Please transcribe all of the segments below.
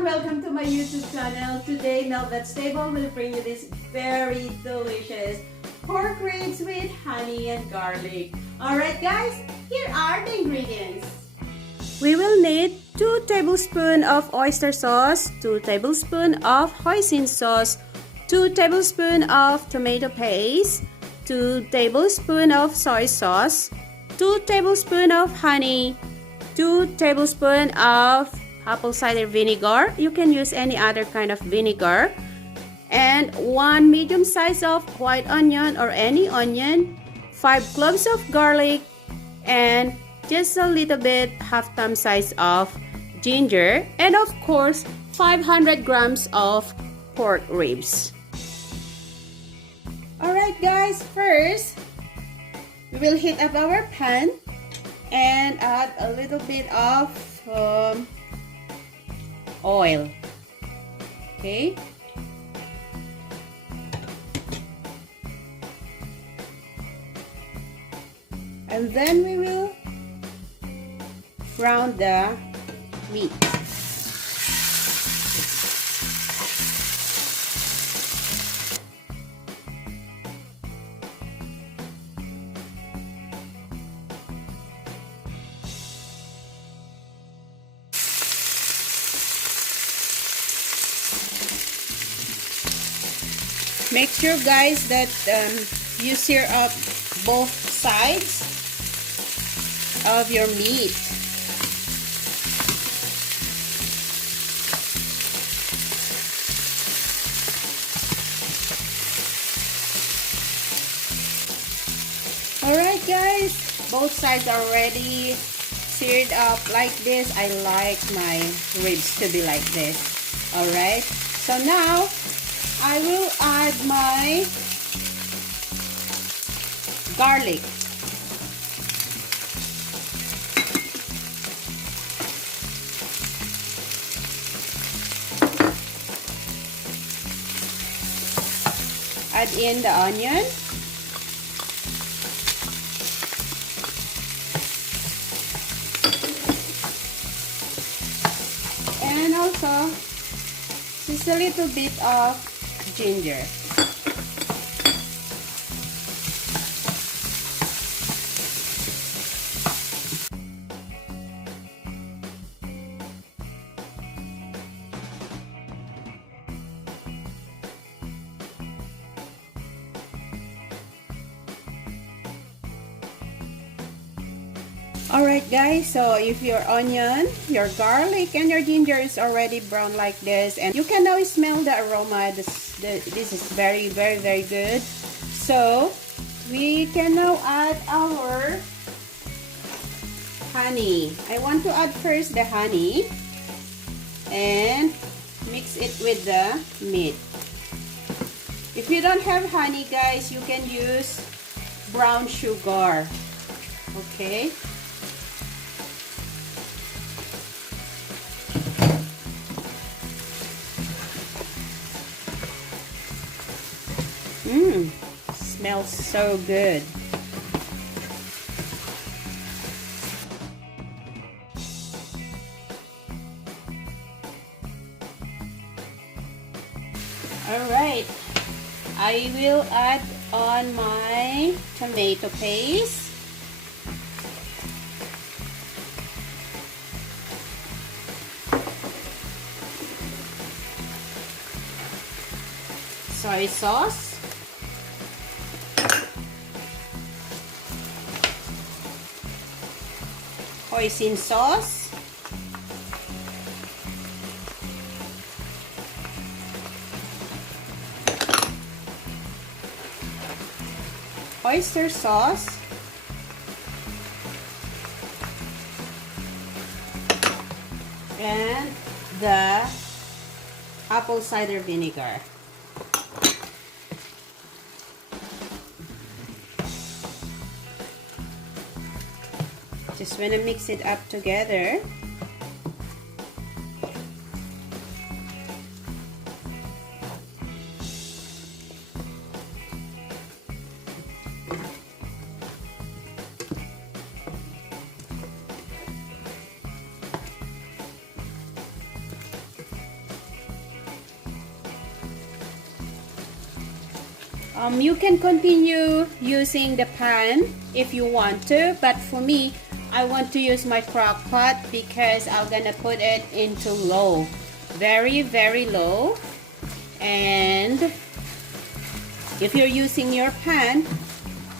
everyone, welcome to my YouTube channel. Today, Mhelbeth's table will bring you this very delicious pork ribs with honey and garlic. Alright guys, here are the ingredients. We will need 2 tablespoons of oyster sauce, 2 tablespoons of hoisin sauce, 2 tablespoons of tomato paste, 2 tablespoons of soy sauce, 2 tablespoons of honey, 2 tablespoons of apple cider vinegar. You can use any other kind of vinegar. And 1 medium size of white onion or any onion, 5 cloves of garlic, and just a little bit half thumb size of ginger, and of course 500 grams of pork ribs. Alright guys, first we will heat up our pan and add a little bit of oil. Okay. And then we will brown the meat. Make sure guys that you sear up both sides of your meat. Alright guys, both sides are already seared up like this. I like my ribs to be like this. Alright, so now I will add my garlic. Add in the onion. And also just a little bit of ginger. Alright guys, so if your onion, your garlic, and your ginger is already brown like this, and you can now smell the aroma, this is very good. So we can now add our honey. I want to add first the honey and mix it with the meat. If you don't have honey guys, you can use brown sugar. Okay. Smells so good. Alright, I will add on my tomato paste. Soy sauce. Hoisin sauce. Oyster sauce. And the apple cider vinegar. Just want to mix it up together. You can continue using the pan if you want to, but for me, I want to use my crock pot because I'm gonna put it into low, very, very low. And if you're using your pan,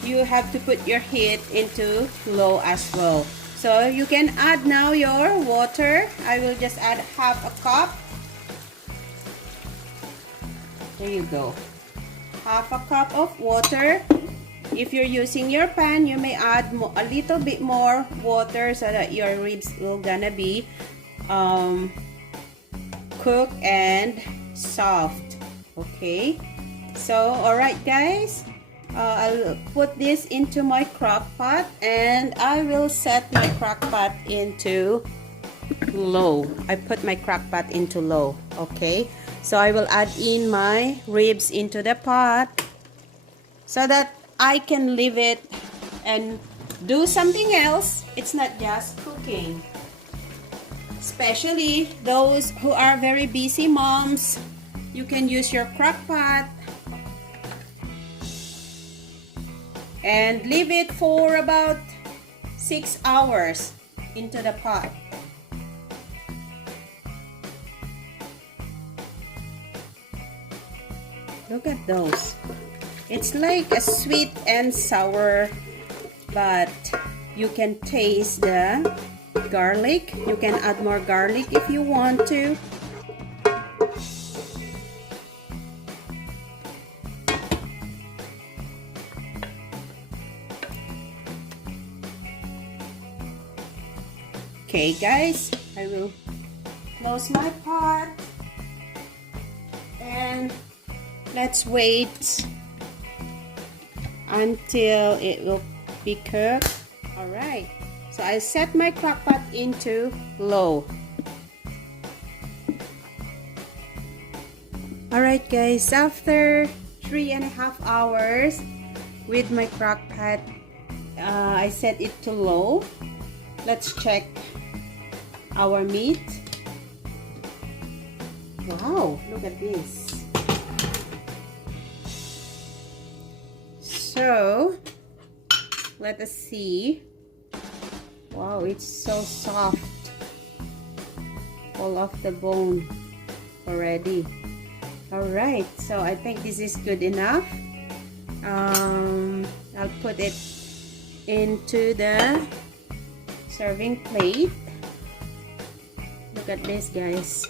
you have to put your heat into low as well. So you can add now your water. I will just add half a cup. There you go. Half a cup of water. If you're using your pan, you may add a little bit more water so that your ribs will gonna be cooked and soft. Okay, so alright guys, I'll put this into my crock pot and I will set my crock pot into low. I put my crock pot into low. Okay, so I will add in my ribs into the pot so that I can leave it and do something else. It's not just cooking. Especially those who are very busy moms, you can use your crock pot and leave it for about 6 hours into the pot. Look at those. It's like a sweet and sour, but you can taste the garlic. You can add more garlic if you want to. Okay guys, I will close my pot and let's wait until it will be cooked. Alright, so I set my crock pot into low. Alright guys, after 3.5 hours with my crock pot, I set it to low. Let's check our meat. Wow, look at this. So let us see. Wow, it's so soft, full of the bone already. All right, so I think this is good enough. I'll put it into the serving plate. Look at this guys.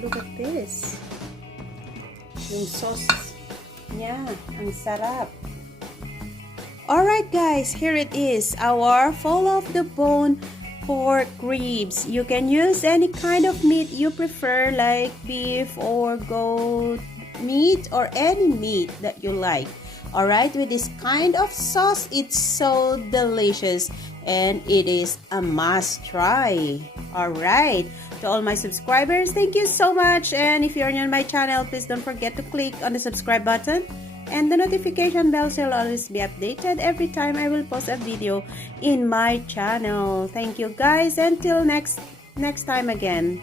Look at this. Yung sauce niya, ang sarap. Alright guys, here it is, our full of the bone pork ribs. You can use any kind of meat you prefer, like beef or goat meat or any meat that you like. Alright, with this kind of sauce, it's so delicious and it is a must try. Alright, to all my subscribers, thank you so much, and if you're new on my channel, please don't forget to click on the subscribe button and the notification bell so you'll always be updated every time I will post a video in my channel. Thank you guys, until next time again.